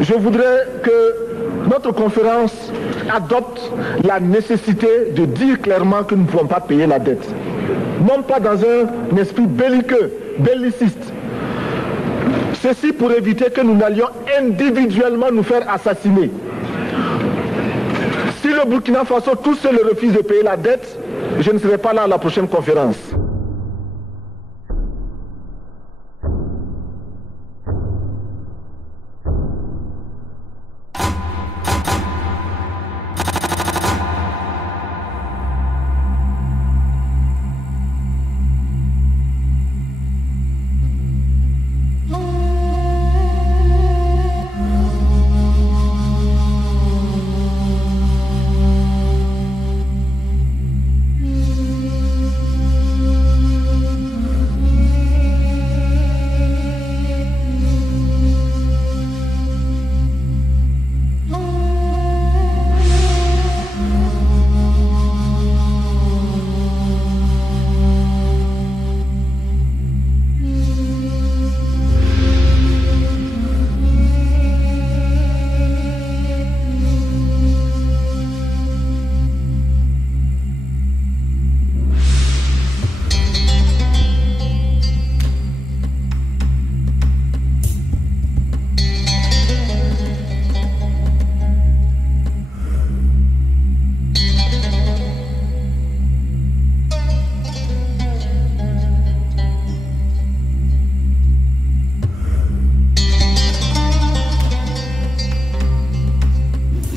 Je voudrais que notre conférence adopte la nécessité de dire clairement que nous ne pouvons pas payer la dette. Non pas dans un esprit belliqueux, belliciste. Ceci pour éviter que nous n'allions individuellement nous faire assassiner. Si le Burkina Faso tout seul refuse de payer la dette, je ne serai pas là à la prochaine conférence.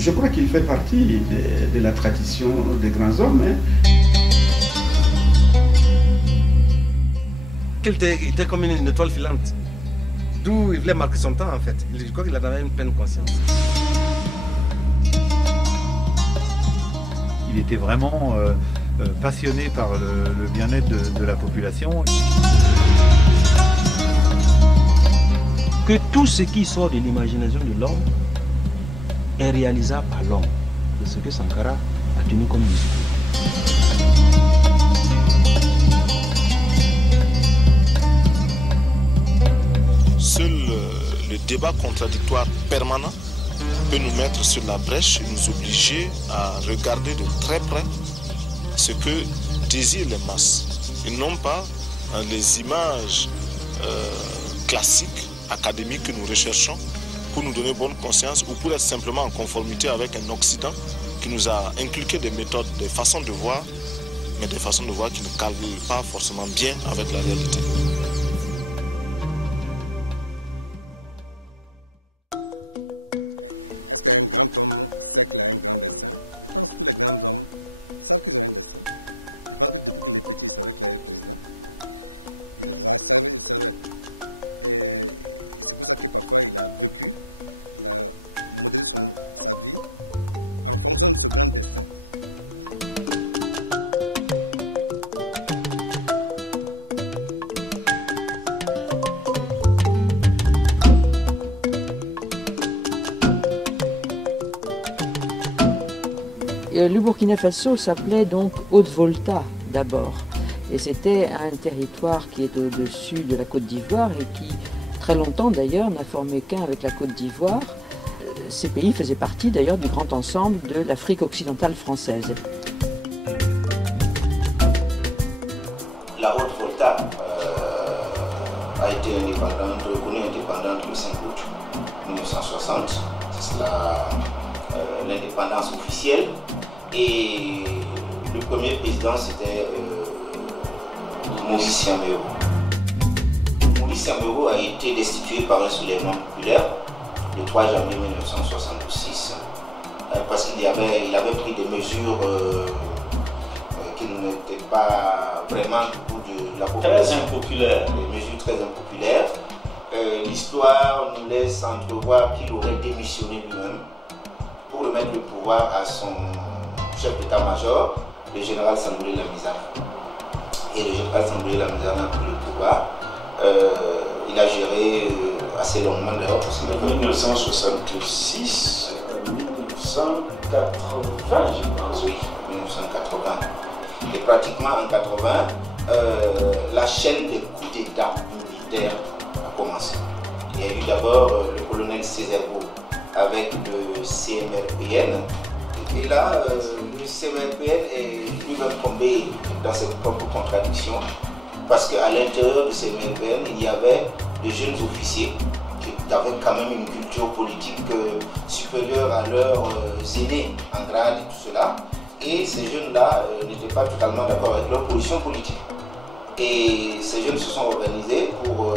Je crois qu'il fait partie de la tradition des grands hommes. Il était comme une étoile filante. D'où il voulait marquer son temps en fait. Je crois qu'il en avait une pleine conscience. Il était vraiment passionné par le bien-être de la population. Que tout ce qui sort de l'imagination de l'homme est réalisable par l'homme. C'est ce que Sankara a tenu comme discours. Seul le débat contradictoire permanent peut nous mettre sur la brèche et nous obliger à regarder de très près ce que désirent les masses et non pas les images classiques, académiques que nous recherchons pour nous donner bonne conscience ou pour être simplement en conformité avec un Occident qui nous a inculqué des méthodes, des façons de voir, mais des façons de voir qui ne calent pas forcément bien avec la réalité. Est-ce qu'un grand homme sait qu'il a un grand destin? Je pense que tous les grands hommes savent qu'ils ont un destin. Je pense que depuis qu'il est petit, il savait qu'il allait être président. Il savait. Et c'est pour ça que parfois il a vécu, il a modélé sa vie en fonction de ce grand destin. Le Burkina Faso s'appelait donc Haute-Volta d'abord. Et c'était un territoire qui est au-dessus de la Côte d'Ivoire et qui, très longtemps d'ailleurs, n'a formé qu'un avec la Côte d'Ivoire. Ces pays faisaient partie d'ailleurs du grand ensemble de l'Afrique occidentale française. La Haute-Volta a été indépendante, reconnue indépendante le 5 août 1960. C'est l'indépendance officielle. Et le premier président, c'était Maurice Siaméo. Maurice Siaméo a été destitué par un soulèvement populaire le 3 janvier 1966 parce qu'il avait pris des mesures qui n'étaient pas vraiment du goût de la population. Très impopulaires. Des mesures très impopulaires. L'histoire nous laisse entrevoir qu'il aurait démissionné lui-même pour remettre le pouvoir à son chef d'état-major, le général Sangoulé Lamizana. Et le général Sangoulé Lamizana a pris le pouvoir. Il a géré assez longuement d'ailleurs. De 1966 à 1980, je pense. Oui, 1980. Et pratiquement en 80, la chaîne des coups d'État militaires a commencé. Il y a eu d'abord le colonel Césaire avec le CMRPN. Et là, le CMRPN est lui-même tombé dans ses propres contradictions, parce qu'à l'intérieur de CMRPN, il y avait de jeunes officiers qui avaient quand même une culture politique supérieure à leurs aînés en grade et tout cela. Et ces jeunes-là n'étaient pas totalement d'accord avec leur position politique. Et ces jeunes se sont organisés pour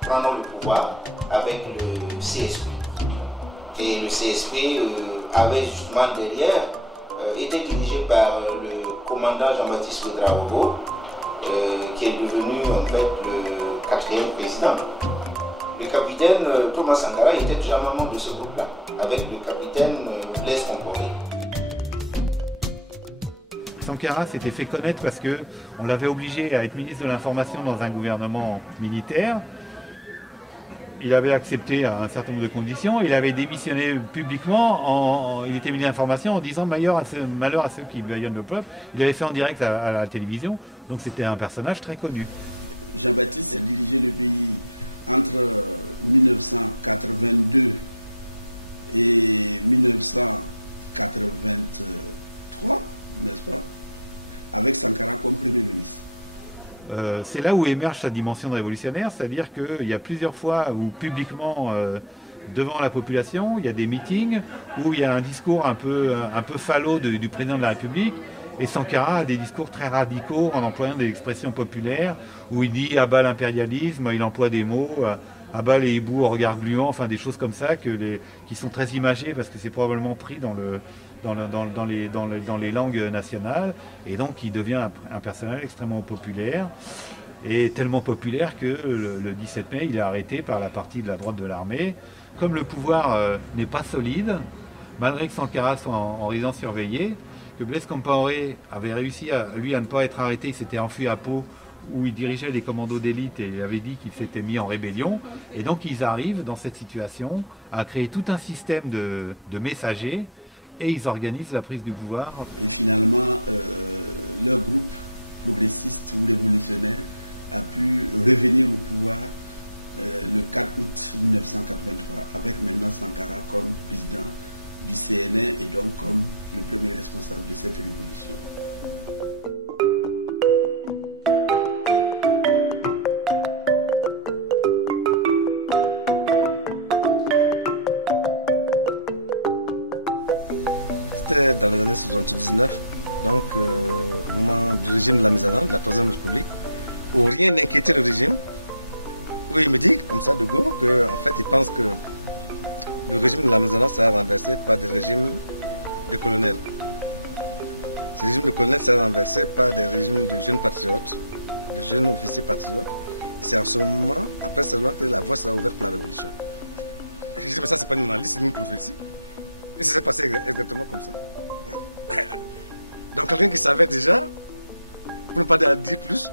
prendre le pouvoir avec le CSP. Et le CSP avait justement derrière été dirigé par le commandant Jean-Baptiste Ouedraogo, qui est devenu en fait le 4e président. Le capitaine Thomas Sankara était déjà membre de ce groupe-là, avec le capitaine Blaise Compaoré. Sankara s'était fait connaître parce qu'on l'avait obligé à être ministre de l'Information dans un gouvernement militaire. Il avait accepté à un certain nombre de conditions. Il avait démissionné publiquement. Il était ministre de l'Information en disant malheur à ceux qui bâillonnent le peuple. Il l'avait fait en direct à la télévision. Donc c'était un personnage très connu. Jean-Baptiste a dirigé le pays entre 1982 et 1983, n'est-ce pas, avec Sankara comme Premier ministre. C'est là où émerge sa dimension révolutionnaire, c'est-à-dire qu'il y a plusieurs fois où publiquement, devant la population, il y a des meetings où il y a un discours un peu falot du président de la République, et Sankara a des discours très radicaux en employant des expressions populaires, où il dit « à bas l'impérialisme », il emploie des mots « à bas les hiboux au regard gluant », enfin des choses comme ça qui sont très imagées parce que c'est probablement pris dans les langues nationales, et donc il devient un personnage extrêmement populaire, et tellement populaire que le 17 mai il est arrêté par la partie de la droite de l'armée. Comme le pouvoir n'est pas solide, malgré que Sankara soit en résidence surveillée, que Blaise Compaoré avait réussi à ne pas être arrêté, il s'était enfui à Pau où il dirigeait les commandos d'élite et il avait dit qu'il s'était mis en rébellion, et donc ils arrivent dans cette situation à créer tout un système de messagers. Et ils organisent la prise du pouvoir. Et finalement, leur groupe progressiste ou révolutionnaire a pu revenir au pouvoir le 4 août 1983, avec maintenant Sankara comme président du CNR et donc comme le premier responsable de cette révolution. C'était dans les années 79, donc au moment du régime de la mise en œuvre, de la Troisième République, pour rien n'inquiéter le régime, où il me dit, comme ça, de go, qu'en fait, il pense que le régime de la mise en œuvre sera renversé par des régimes de colonels. Ces régimes de colonels seront renversés par des régimes de jeunes patriotes, de jeunes officiers patriotes. Et c'est en ce moment, après seulement, que la voie sera ouverte pour la révolution. Et je dis, mais ça, c'est pas une analyse, c'est une prophétie. Et ça s'est passé exactement comme ça. Donc quelqu'un qui savait déjà, pour ne pas dire plus,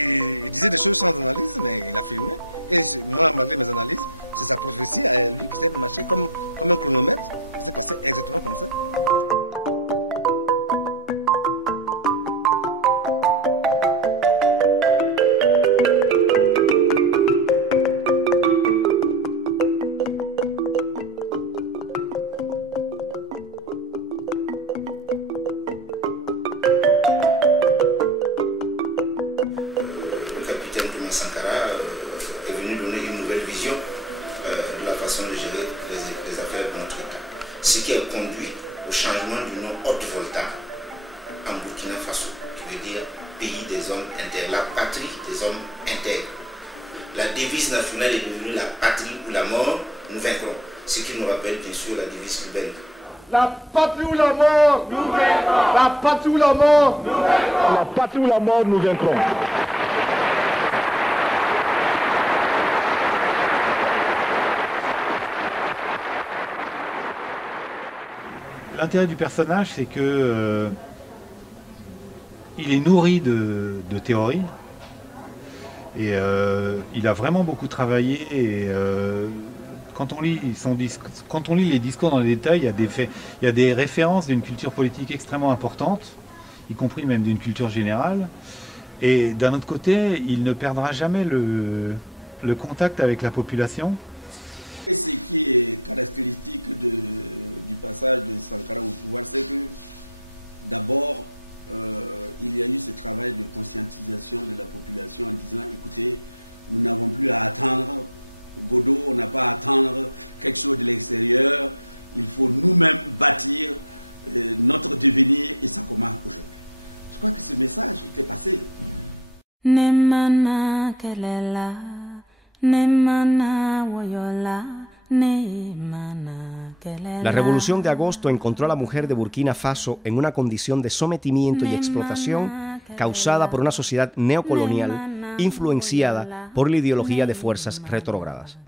il disait des choses sans analyse, mais il affirmait. Et moi, malgré mes analyses, c'est sa prophétie à lui qui s'est marché comme un chronomètre. Ça s'est passé exactement comme ça. Nous vaincrons. L'intérêt du personnage, c'est que il est nourri de théories et il a vraiment beaucoup travaillé. Et quand on lit les discours dans les détails, il y a des références d'une culture politique extrêmement importante, y compris même d'une culture générale. Et d'un autre côté, il ne perdra jamais le contact avec la population. Et ce qui est caractéristique du passage de Sankara au pouvoir, c'est que d'abord, il y a eu ce travail de conscientisation de la population en disant, écoutez, nous n'avons plus à attendre Godot, on n'a pas à attendre quelque chose de l'extérieur, il faut nous-mêmes bâtir notre devenir et ça commence aujourd'hui. Je crois que ce message était passé. La revolución de agosto encontró a la mujer de Burkina Faso en una condición de sometimiento y explotación causada por una sociedad neocolonial influenciada por la ideología de fuerzas retrógradas.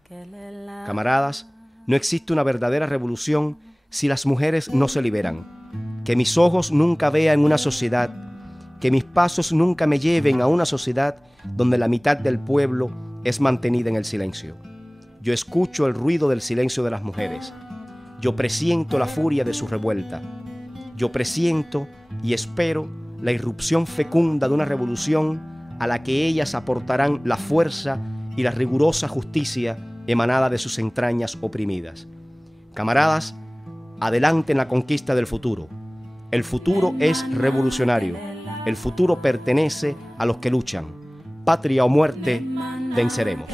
Camaradas, no existe una verdadera revolución si las mujeres no se liberan. Que mis ojos nunca vean una sociedad, que mis pasos nunca me lleven a una sociedad donde la mitad del pueblo es mantenida en el silencio. Yo escucho el ruido del silencio de las mujeres. Yo presiento la furia de su revuelta. Yo presiento y espero la irrupción fecunda de una revolución a la que ellas aportarán la fuerza y la rigurosa justicia emanada de sus entrañas oprimidas. Camaradas, adelante en la conquista del futuro. El futuro es revolucionario. El futuro pertenece a los que luchan. Patria o muerte, venceremos.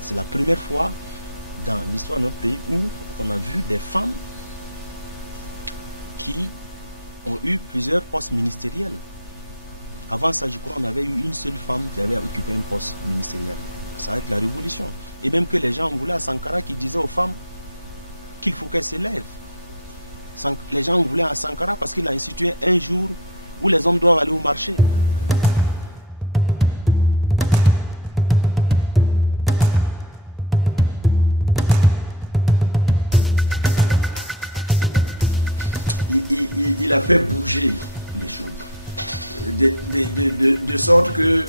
C'est la première fois dans l'histoire de notre pays où on a vu des femmes qui ont eu plusieurs postes ministériels. Avant ça, je crois, on avait eu une seule femme qui avait occupé un poste ministériel. Ça va être la révolution. Et même que les gens voulaient à Sankara qui disait aux femmes qu'il faut qu'elles s'élèvent. Les gens voulaient à Sankara parce qu'il a institué un jour où les hommes doivent aller au marché. Il a fait bouger les choses. De sorte que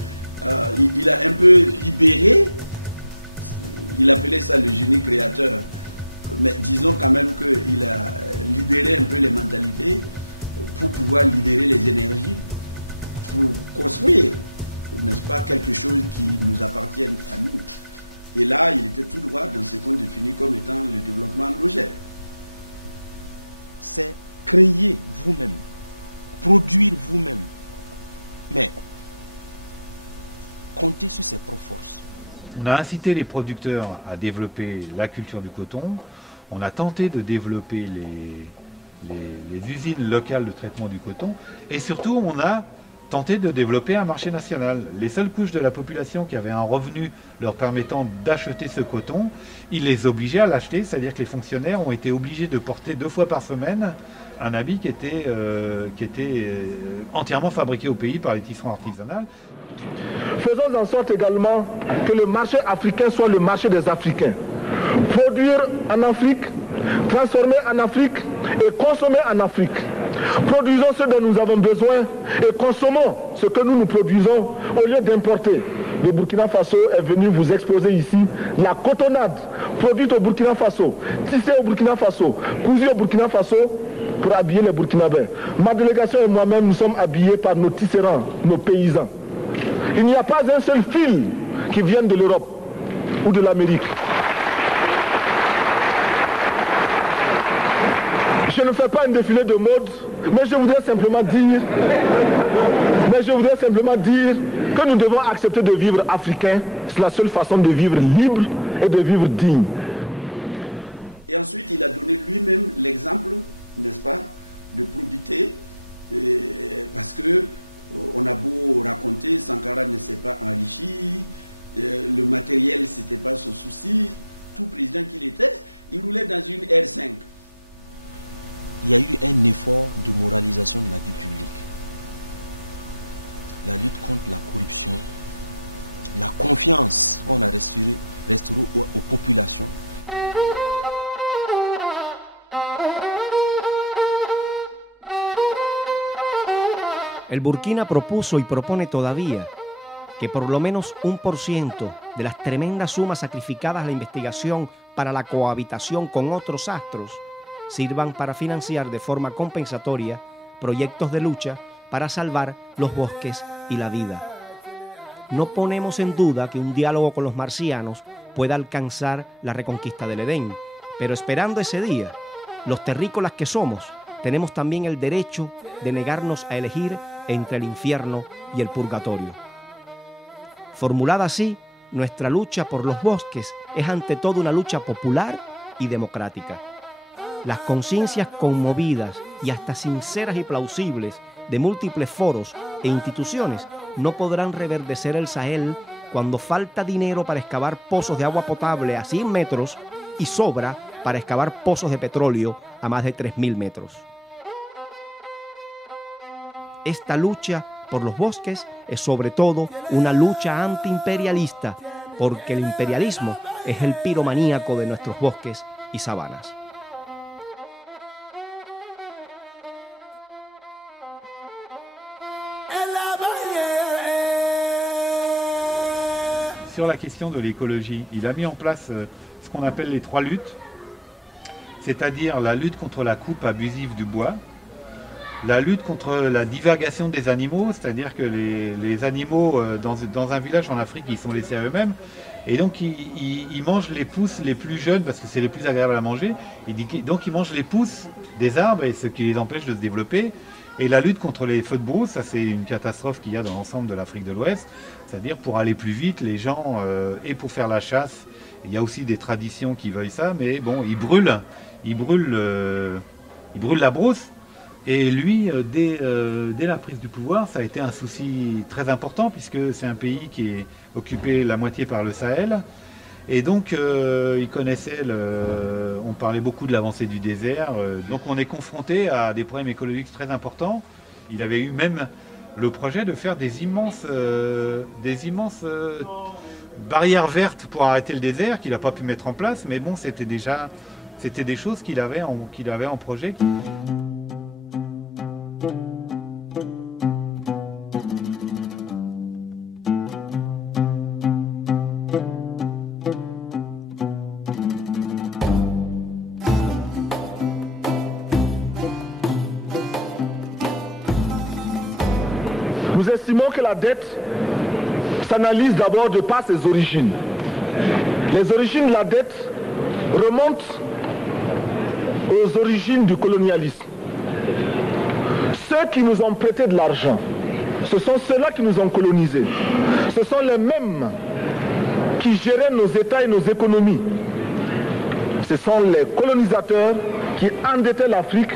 il a un peu libéré, il appelait ça le génie créateur, mais disons quand même qu'il a libéré un peu les mentalités pour pouvoir libérer les énergies, pour construire, n'est-ce pas, quelque chose qui nous appartienne à nous. Et là, il était tout droit dans ce qu'on définit comme étant le développement endogène. C'est créer vous-même, produire vous-même, mais compter sur ses propres forces. On a incité les producteurs à développer la culture du coton, on a tenté de développer les usines locales de traitement du coton, et surtout on a tenté de développer un marché national. Les seules couches de la population qui avaient un revenu leur permettant d'acheter ce coton, ils les obligeaient à l'acheter, c'est-à-dire que les fonctionnaires ont été obligés de porter 2 fois par semaine un habit qui était entièrement fabriqué au pays par les tisserands artisanales. Faisons en sorte également que le marché africain soit le marché des Africains. Produire en Afrique, transformer en Afrique et consommer en Afrique. Produisons ce dont nous avons besoin et consommons ce que nous produisons au lieu d'importer. Le Burkina Faso est venu vous exposer ici la cotonnade produite au Burkina Faso, tissée au Burkina Faso, cousue au Burkina Faso pour habiller les Burkinabés. Ma délégation et moi-même, nous sommes habillés par nos tisserands, nos paysans. Il n'y a pas un seul fil qui vienne de l'Europe ou de l'Amérique. Je ne fais pas un défilé de mode, mais je voudrais simplement dire que nous devons accepter de vivre africain. C'est la seule façon de vivre libre et de vivre digne. Et ensuite, il a donné lui-même l'exemple, n'est-ce pas, de probité, parce que on a beau raconter, Sankara ne s'est pas enrichi, le matériel, c'était pas son souci. Tout président qu'il était, il roulait dans une R5. Il y a eu un effort de moralisation de la vie publique. La lutte contre la corruption, la confiance qu'on a restaurée aux populations. El Burkina propuso y propone todavía que por lo menos 1% de las tremendas sumas sacrificadas a la investigación para la cohabitación con otros astros sirvan para financiar de forma compensatoria proyectos de lucha para salvar los bosques y la vida. No ponemos en duda que un diálogo con los marcianos pueda alcanzar la reconquista del Edén, pero esperando ese día, los terrícolas que somos, tenemos también el derecho de negarnos a elegir entre el infierno y el purgatorio. Formulada así, nuestra lucha por los bosques es ante todo una lucha popular y democrática. Las conciencias conmovidas y hasta sinceras y plausibles de múltiples foros e instituciones no podrán reverdecer el Sahel cuando falta dinero para excavar pozos de agua potable a 100 metros y sobra para excavar pozos de petróleo a más de 3.000 metros. Esta lucha por los bosques es sobre todo una lucha antiimperialista, porque el imperialismo es el piromaníaco de nuestros bosques y sabanas. Sur la question de l'écologie, il a mis en place ce qu'on appelle les 3 luttes, c'est-à-dire la lutte contre la coupe abusive du bois, la lutte contre la divagation des animaux, c'est-à-dire que les animaux dans un village en Afrique, ils sont laissés à eux-mêmes, et donc ils mangent les pousses les plus jeunes parce que c'est les plus agréables à manger, donc ils mangent les pousses des arbres et ce qui les empêche de se développer. Et la lutte contre les feux de brousse, ça c'est une catastrophe qu'il y a dans l'ensemble de l'Afrique de l'Ouest, c'est-à-dire pour aller plus vite, les gens, et pour faire la chasse, il y a aussi des traditions qui veuillent ça, mais bon, ils brûlent la brousse. Et lui, dès la prise du pouvoir, ça a été un souci très important puisque c'est un pays qui est occupé la moitié par le Sahel. Et donc, il connaissait, on parlait beaucoup de l'avancée du désert. Donc on est confronté à des problèmes écologiques très importants. Il avait eu même le projet de faire des immenses barrières vertes pour arrêter le désert, qu'il n'a pas pu mettre en place. Mais bon, c'était des choses qu'il avait en projet. Nous estimons que la dette s'analyse d'abord de par ses origines. Les origines de la dette remontent aux origines du colonialisme. Ceux qui nous ont prêté de l'argent, ce sont ceux-là qui nous ont colonisés. Ce sont les mêmes qui géraient nos États et nos économies. Ce sont les colonisateurs qui endettaient l'Afrique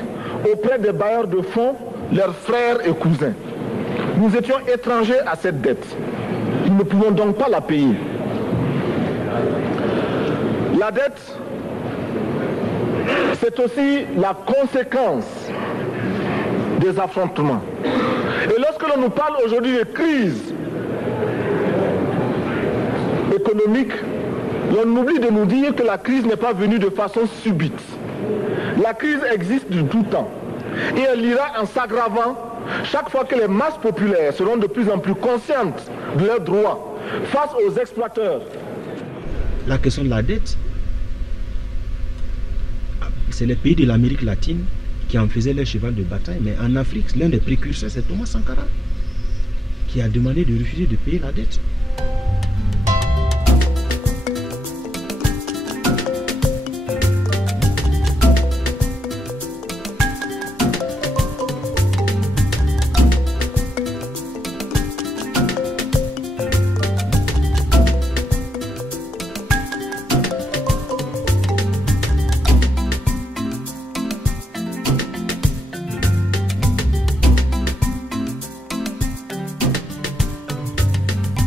auprès des bailleurs de fonds, leurs frères et cousins. Nous étions étrangers à cette dette. Nous ne pouvons donc pas la payer. La dette, c'est aussi la conséquence des affrontements. Et lorsque l'on nous parle aujourd'hui de crise économique, l'on oublie de nous dire que la crise n'est pas venue de façon subite. La crise existe de tout temps. Et elle ira en s'aggravant chaque fois que les masses populaires seront de plus en plus conscientes de leurs droits face aux exploiteurs. La question de la dette, c'est les pays de l'Amérique latine qui en faisaient leur cheval de bataille. Mais en Afrique, l'un des précurseurs, c'est Thomas Sankara, qui a demandé de refuser de payer la dette.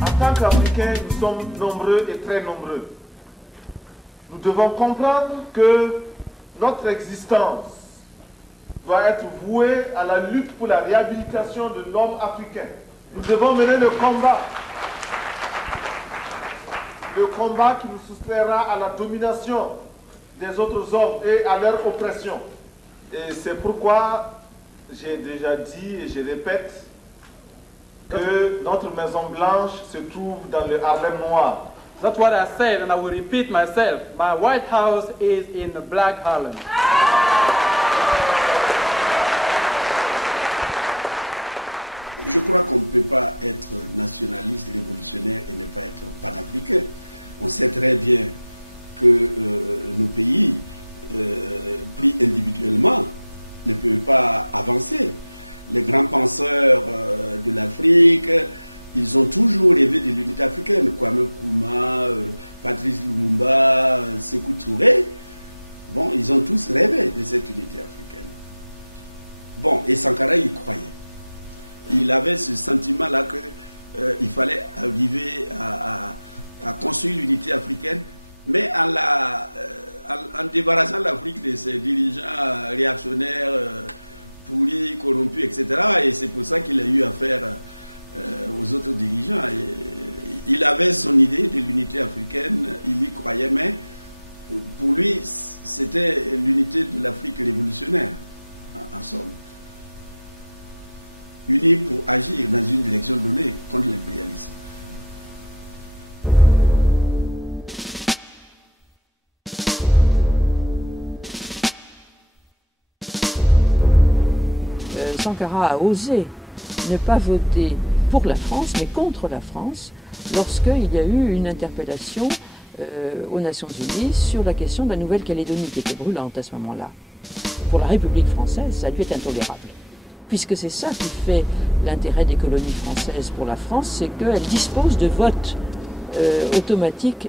En tant qu'Africains, nous sommes nombreux et très nombreux. Nous devons comprendre que notre existence doit être vouée à la lutte pour la réhabilitation de l'homme africain. Nous devons mener le combat qui nous soustraira à la domination des autres hommes et à leur oppression. Et c'est pourquoi j'ai déjà dit et je répète que notre Maison Blanche se trouve dans le Harlem noir. That's what I said, and I will repeat myself. My White House is in the Black Harlem. je crois qu'on ne peut pas être nationaliste, révolutionnaire et ne pas être panafricain. On sait très bien que nos pays, pris individuellement, ne peuvent pas avancer. Les grands penseurs de l'Afrique, ils ont toujours rêvé de l'unité africaine. Kwame Nkrumah, Patrice Lumumba, Sékou Touré, bon, ils ont tous rêvé de cette unité africaine. Bon, et Sankara y croyait. Il avait ce sentiment-là qu'il fallait arriver à construire l'unité africaine, mais en débarrassant l'Afrique de ses dirigeants réactionnaires, pourris, corrompus, etc. Et c'est pour ça qu'il a eu affaire aux autres dirigeants. Et il avait son idée de l'unité africaine, il y croyait, mais pour lui, c'était l'unité de l'Afrique révolutionnaire, en somme. Unis pour agir dans une direction donnée contre l'impérialisme. Sankara a osé ne pas voter pour la France, mais contre la France, lorsqu'il y a eu une interpellation aux Nations Unies sur la question de la Nouvelle-Calédonie, qui était brûlante à ce moment-là. Pour la République française, ça a dû être intolérable. Puisque c'est ça qui fait l'intérêt des colonies françaises pour la France, c'est qu'elles disposent de votes automatiques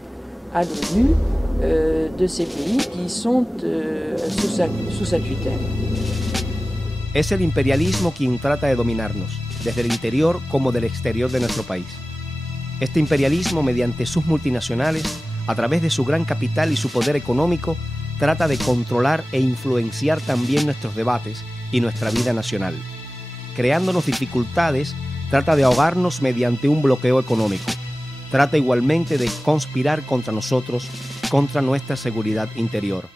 à l'ONU de ces pays qui sont sous sa tutelle. Es el imperialismo quien trata de dominarnos, desde el interior como del exterior de nuestro país. Este imperialismo, mediante sus multinacionales, a través de su gran capital y su poder económico, trata de controlar e influenciar también nuestros debates y nuestra vida nacional. Creándonos dificultades, trata de ahogarnos mediante un bloqueo económico. Trata igualmente de conspirar contra nosotros, contra nuestra seguridad interior.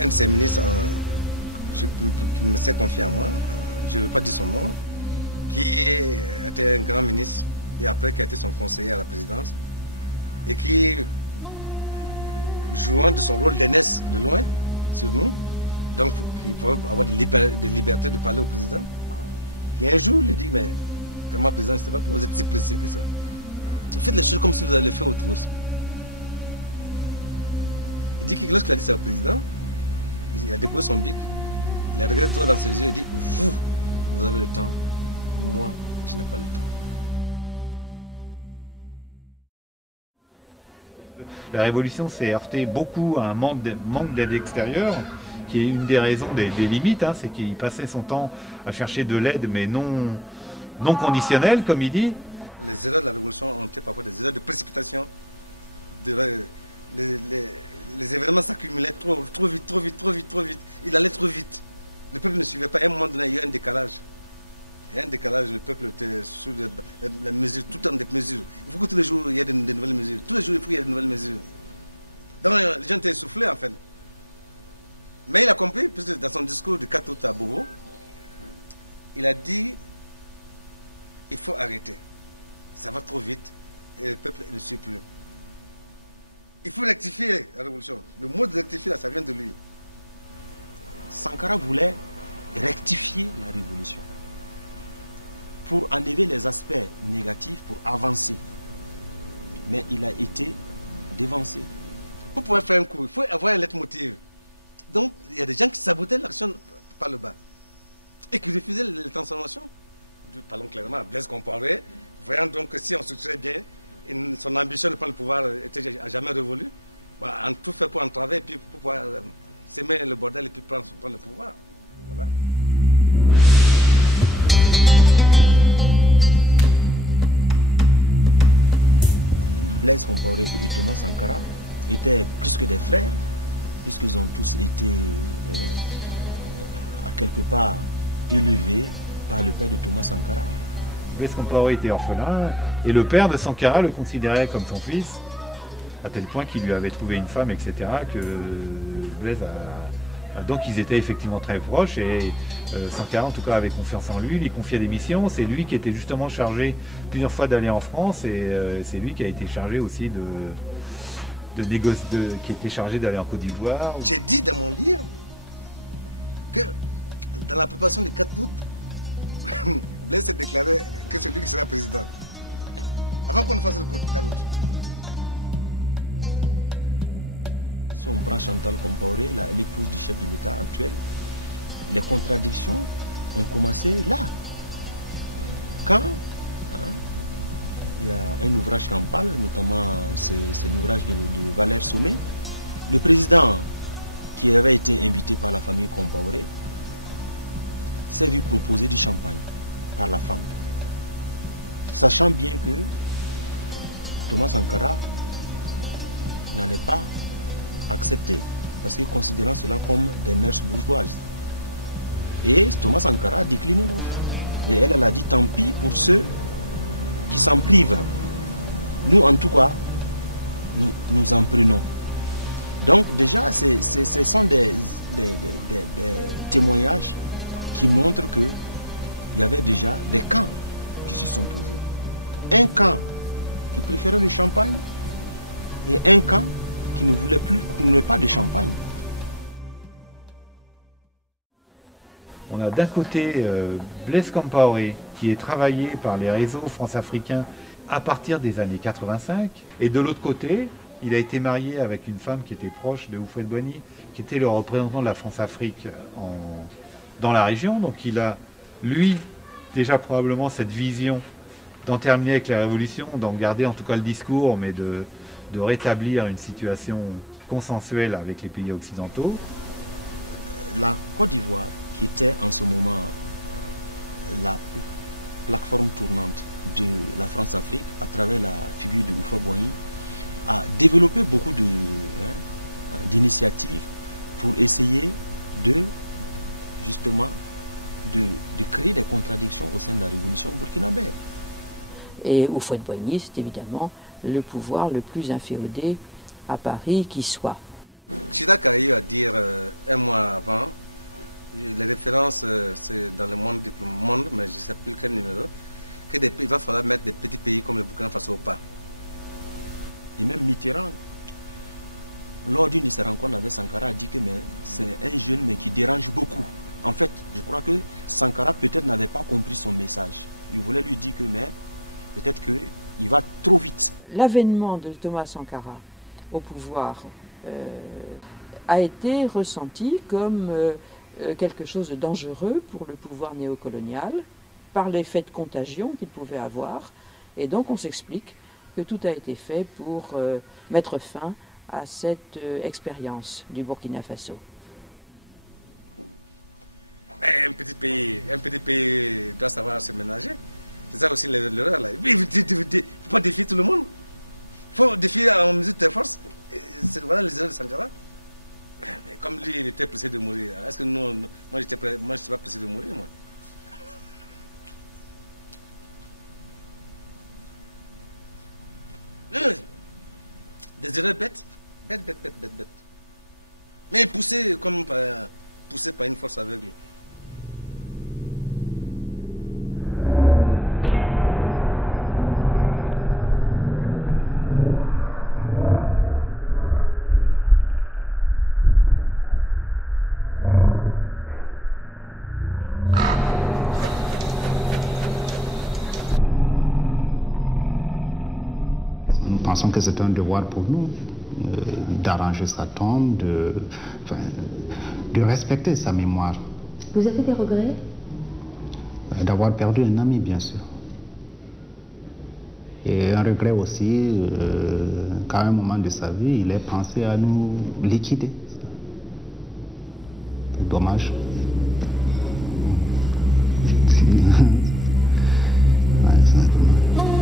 Un de ces ministres, qui me s'est confié à moi, je ne veux pas dire son nom, qui était un grand ministre et après qui a été son conseiller à la présidence et qui, jouant de son rôle d'aînesse de loin sur nous, donc il faut avoir des libertés de parler au président. Et un jour, il lui dit, mais comment président, je ne sais pas pourquoi vous êtes si pressé que ça. Faites les choses comme si vous alliez faire autre chose. Il dit que lorsqu'il a dit ça au président, il a déposé son bic, il a regardé le doigt dans ses yeux et dit, vous avez le temps, moi, je n'ai pas le temps. La révolution s'est heurtée beaucoup à un manque d'aide extérieure, qui est une des raisons des limites, hein, c'est qu'il passait son temps à chercher de l'aide, mais non conditionnelle, comme il dit. Les erreurs de la révolution ont été parfois des erreurs de précipitation. Les événements s'accumulaient trop vite. Il allait trop vite. Le peuple ne suivait pas. À un moment donné, il y a eu un décalage. Le peuple était sous les mesures, tout le temps des mesures. Il faut que tous les jours, il y ait des nouvelles mesures. Tous les jours, il faut qu'il y ait des nouvelles mesures. Donc, les gens étaient essoufflés, en fait. Mais il a compris, puisque dans son discours du 4 août à Bobo, il a dit, il faut arrêter. Ça va trop vite et le peuple ne suit plus. Il faut rectifier la révolution. Le mot de rectifier, là, ça vient de lui. Sankara voulait rectifier la révolution pour enlever les aspects négatifs, pour avancer. Mais il a été dévancé. Pour pouvoir faire un coup, il faut avoir un leitmotiv. Donc, il y a des gens qui sabotaient l'action par le bas et qui refusaient les transformations. Parlons clairement, Blaise Compaoré, voyant donc que si on structurait bien, son ambition de prendre le pouvoir était à jamais révolue. Bah, on tout fait pour entraver et puis pour pouvoir s'aimer le bordel et puis prendre le pouvoir. Voilà. Blaise Compaoré et Thomas Sankara étaient plus que des frères, puisqu'ils ont tous été à quelque part élevés par le père de Thomas Sankara. Blaise Compaoré était orphelin et le père de Sankara le considérait comme son fils, à tel point qu'il lui avait trouvé une femme, etc. que Blaise a... Donc ils étaient effectivement très proches et Sankara en tout cas avait confiance en lui, il lui confiait des missions. C'est lui qui était justement chargé plusieurs fois d'aller en France et c'est lui qui a été chargé aussi qui était chargé d'aller en Côte d'Ivoire. J'ai dit dans mon livre que dans la préparation du 4 août, Blaise s'est déclaré que c'est lui qui sera président. Avant qu'on ne fasse le 4 août. Si on prend Chantal Compaoré, l'épouse du chef de l'État actuel, les contradictions ont commencé là. Quand il y a un ouvrage qui en parle, notamment c'est l'ouvrage de Valère Sommet, le président qui avait été invité par la famille Compaoré s'est vu proposer du champagne par la femme, sachant bien que Thomas Sankara n'allait pas accepter, parce que considérant cela comme des mœurs bourgeoises. Et Thomas Sankara a décliné l'offre. Et elle a dit tant pis pour ceux qui s'en privent. Nous, en tout cas, nous en prenons. Donc déjà, ce sont des témoignages qui montrent qu'il y avait déjà des camps qui se sont posés. Un camp qui préférait le champagne et un camp qui ne voulait pas de champagne. On a d'un côté Blaise Compaoré qui est travaillé par les réseaux France-Africains à partir des années 85 et de l'autre côté il a été marié avec une femme qui était proche de Houphouët-Boigny qui était le représentant de la France-Afrique dans la région. Donc il a lui déjà probablement cette vision d'en terminer avec la révolution, d'en garder en tout cas le discours mais de rétablir une situation consensuelle avec les pays occidentaux. La Côte d'Ivoire, qui était en ce moment la plateforme tournante de la France-Afrique à travers la figure de Houphouët-Boigny, a développé beaucoup d'initiatives pour essayer de créer des contradictions au sein de la révolution burkinabé. Et Houphouët-Boigny, c'est évidemment le pouvoir le plus inféodé à Paris qui soit. Chirac a eu à dire un mois avant, les références c'est dans le monde, mais je ne sais plus quel numéro, qu'il va falloir mettre des petits pays comme le Burkina Faso au pas. Et même Mitterrand, lors d'une de ses rencontres avec Sankara, a dit que c'est un jeune mais qui dérange beaucoup. En fait, je crois que Sankara peut-être n'avait pas compris son message. Il voulait lui dire que peut-être qu'il va trop vite. L'avènement de Thomas Sankara au pouvoir a été ressenti comme quelque chose de dangereux pour le pouvoir néocolonial, par l'effet de contagion qu'il pouvait avoir. Et donc on s'explique que tout a été fait pour mettre fin à cette expérience du Burkina Faso. Un petit pays doit savoir se ménager. C'est ça aussi l'erreur là. Il ne faut pas défier tout le monde. Il faut défier en mesure de tes forces. Voilà les erreurs de Sankara. Mais comme lui, il était pressé de mourir. Est-ce que moi, je n'étais pas pressé de mourir, moi? Des erreurs bêtes. Bêtes. Mais poussé par une force aveugle. Nous pensons que c'est un devoir pour nous d'arranger sa tombe, de respecter sa mémoire. Vous avez des regrets? D'avoir perdu un ami, bien sûr. Et un regret aussi qu'à un moment de sa vie, il ait pensé à nous liquider. C'est dommage. Ouais, c'est dommage.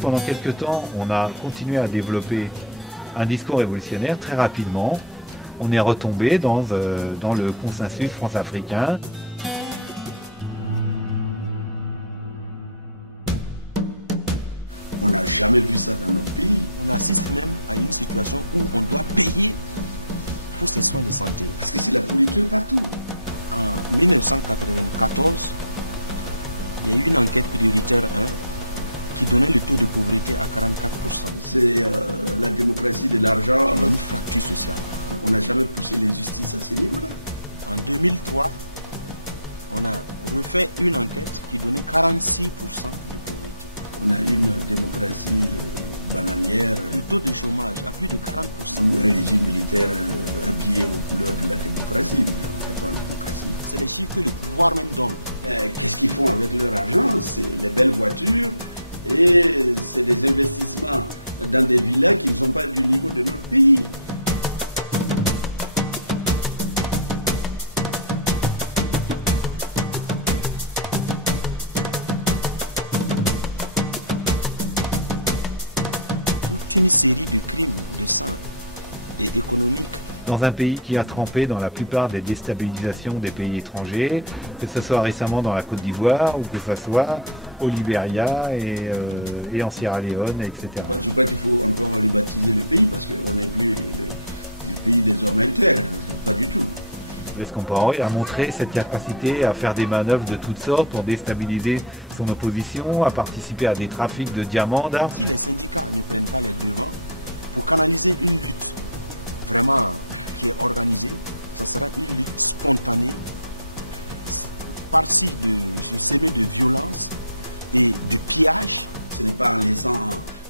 Pendant quelques temps, on a continué à développer un discours révolutionnaire. Très rapidement, on est retombé dans le consensus france-africain. On n'a jamais vu ça dans notre pays. On assiste même à une situation où on doit payer pour ses soins de santé. Parce que c'est la pourriture partout. En 1994, il y a eu une enquête prioritaire 1 qui donnait le taux de pauvreté à 44%. C'est la démocratie de l'argent. Il y a une fracture sociale. On n'a jamais poussé les justices à ce niveau-là. En 2003, on a refait une enquête qui donnait 46% de pauvreté. On a une démocratie bananière. Le taux de chômage à plus de 40%. Ou un régime militaire habillé aux couleurs de la démocratie. C'est les chiffres que le pouvoir même donne. Qu'est-ce qu'ils font avec leur argent? C'est les belles voitures et c'est des investissements dans des villas qui ne sont pas du niveau de notre pays. Toute une série de crimes de sang et économiques. Dans un pays qui a trempé dans la plupart des déstabilisations des pays étrangers, que ce soit récemment dans la Côte d'Ivoire ou que ce soit au Libéria et en Sierra Leone, etc. Je crois qu'il faut encore rebaptiser le pays parce qu'on n'est plus le pays des hommes internes, pas du tout. Est-ce qu'on peut a montré cette capacité à faire des manœuvres de toutes sortes pour déstabiliser son opposition, à participer à des trafics de diamants, d'armes? Si les syndicats ne prennent pas les devants pour canaliser une lutte vraiment qui est organisée, ça sera une lutte spontanée, par-ci de se semer de violence et de pillage. Ce n'est pas en laissant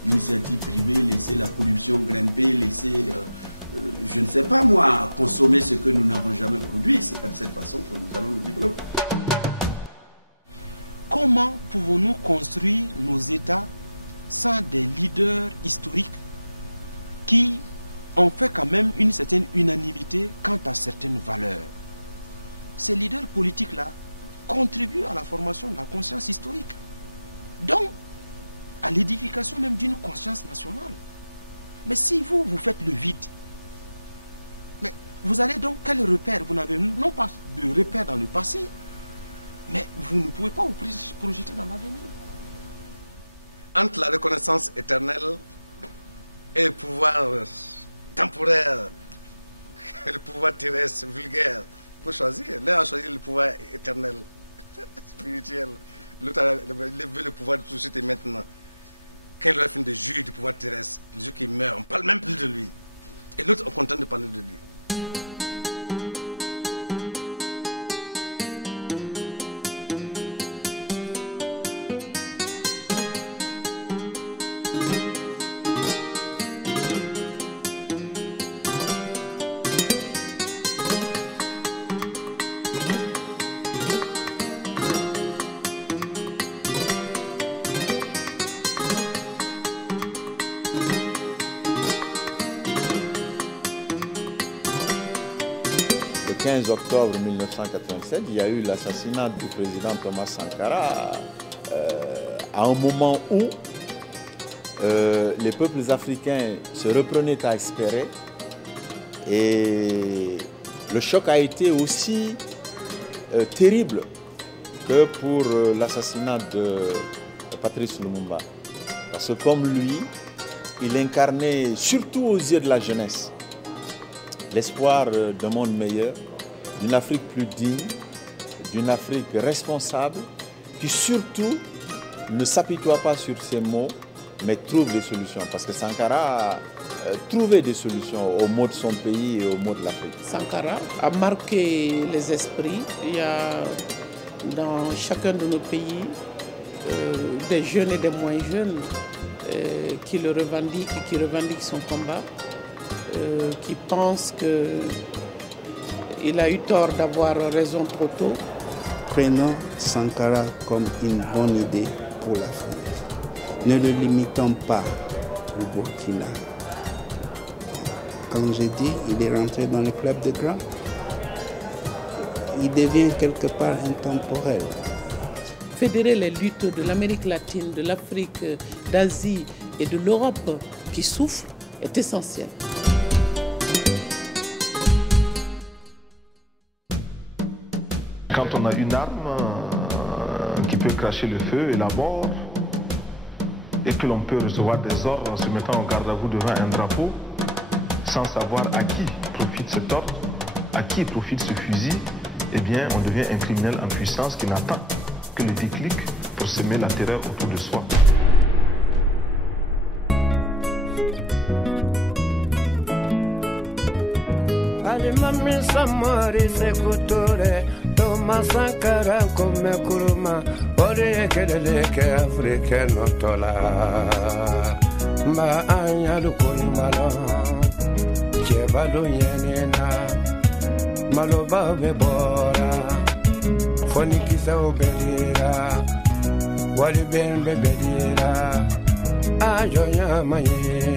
l'initiative privée, laisser la corruption grimper, laisser, je ne sais pas moi, consommer ce que nous n'avons jamais produit. Ce n'est pas de cette façon que nous allons nous développer. Comment pouvons-nous construire nos États sans des leaders historiques qui ont fait quand même une certaine unanimité quant à certaines valeurs? Ces leaders politiques-là contribuent à la formation de la conscience historique, donc à l'édification même d'une conscience nationale. Mais si vous faites le vide, mais vous allez donc, quel repère? Vous n'avez non pas de repère dans le passé, mais vous ne pouvez pas vous projeter dans l'avenir. Entre la reconnaissance éternelle et le pouvoir temporaire, et le pouvoir terrestre, vulgaire, il faut choisir. L'un a choisi le pouvoir éternel, spirituel. L'autre veut le pouvoir de tout de suite et maintenant. Quand il a fini de jouir du pouvoir terrestre, le jour qu'il meurt, on ne parle même plus de lui. Et l'autre, on est content de parler de lui. Le 15 octobre 1987, il y a eu l'assassinat du président Thomas Sankara à un moment où les peuples africains se reprenaient à espérer et le choc a été aussi terrible que pour l'assassinat de Patrice Lumumba. Parce que comme lui, il incarnait surtout aux yeux de la jeunesse l'espoir d'un monde meilleur, d'une Afrique plus digne, d'une Afrique responsable, qui surtout ne s'apitoie pas sur ses mots, mais trouve des solutions. Parce que Sankara a trouvé des solutions aux maux de son pays et aux maux de l'Afrique. Sankara a marqué les esprits. Il y a dans chacun de nos pays des jeunes et des moins jeunes qui le revendique, qui revendique son combat, qui pense qu'il a eu tort d'avoir raison trop tôt. Prenons Sankara comme une bonne idée pour l'Afrique. Ne le limitons pas au Burkina. Comme j'ai dit, il est rentré dans le club de grands. Il devient quelque part intemporel. Fédérer les luttes de l'Amérique latine, de l'Afrique, d'Asie et de l'Europe qui souffrent est essentiel. Quand on a une arme qui peut cracher le feu et la mort, et que l'on peut recevoir des ordres en se mettant en garde à vous devant un drapeau, sans savoir à qui profite cet ordre, à qui profite ce fusil, eh bien on devient un criminel en puissance qui n'attend que le déclic pour semer la terreur autour de soi. Alimami samari sekutore Thomas Sankara kome kuruma Ore kelele ke Afrique notola Ma anyalu kulimalo Chebalo yenena Maloba bebora Foni kisa obedira Wali ben bebedira Ajo yamaye